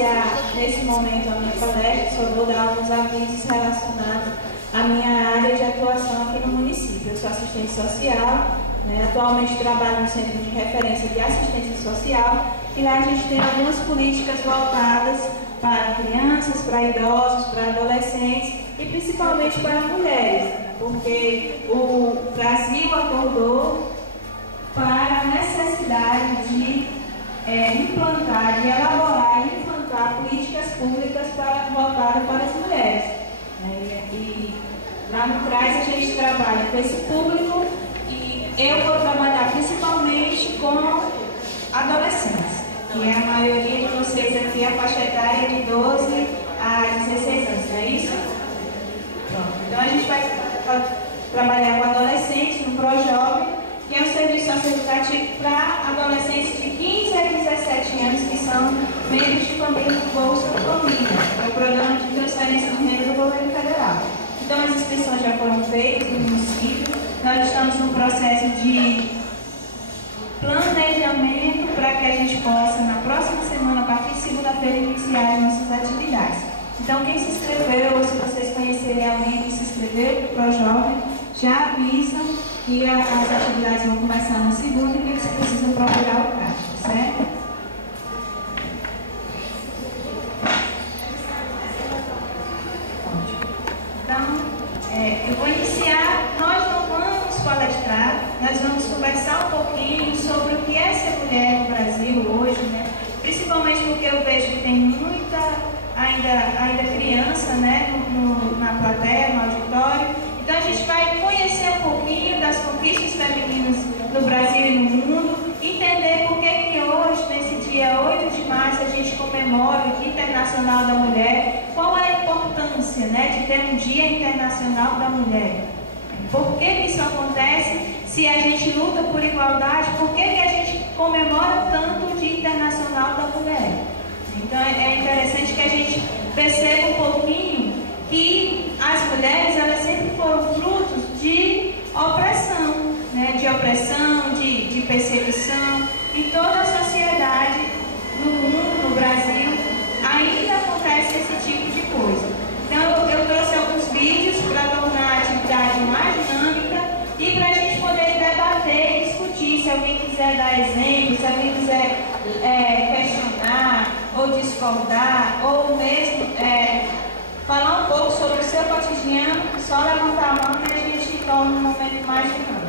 iniciar nesse momento a minha palestra, só vou dar alguns avisos relacionados à minha área de atuação aqui no município. Eu sou assistente social, né? Atualmente trabalho no Centro de Referência de Assistência Social, e lá a gente tem algumas políticas voltadas para crianças, para idosos, para adolescentes e principalmente para mulheres, porque o Brasil acordou para a necessidade de implantar, de elaborar e implantar políticas públicas voltadas para as mulheres. E lá no CRAS a gente trabalha com esse público e eu vou trabalhar principalmente com adolescentes, que é a maioria de vocês aqui, a faixa etária de 12 a 16 anos, não é isso? Pronto. Então a gente vai trabalhar com adolescentes no ProJovem, que é um serviço socioeducativo para adolescentes de 15 a 17 anos que são membros de família do Bolsa Família, que é o programa de transferência de renda do governo federal. Então as inscrições já foram feitas no município, nós estamos no processo de planejamento para que a gente possa, na próxima semana, a partir de segunda-feira, iniciar as nossas atividades. Então quem se inscreveu, ou se vocês conhecerem alguém que se inscreveu para o ProJovem, já avisam que as atividades vão começar na segunda e que eles precisam procurar o CRAS, certo? Então, eu vou iniciar. Nós não vamos palestrar, nós vamos conversar um pouquinho sobre o que é ser mulher no Brasil hoje, né? Principalmente porque eu vejo que tem muita ainda criança, né, na plateia, no auditório. Então a gente vai conhecer um pouquinho das conquistas femininas no Brasil e no mundo, entender por que hoje, nesse dia 8 de março, a gente comemora o Dia Internacional da Mulher, qual é a importância, né, de ter um Dia Internacional da Mulher. Por que isso acontece? Se a gente luta por igualdade, por que a gente comemora tanto o Dia Internacional da Mulher? Então é interessante que a gente perceba um pouquinho que as mulheres, elas sempre foram frutos de opressão, né? De opressão, de perseguição. Em toda a sociedade, no mundo, no Brasil, ainda acontece esse tipo de coisa. Então eu trouxe alguns vídeos para tornar a atividade mais dinâmica e para a gente poder debater e discutir. Se alguém quiser dar exemplos, se alguém quiser questionar ou discordar, ou mesmo falar um pouco sobre o seu cotidiano, só levantar a mão e a gente torna um momento mais dinâmico.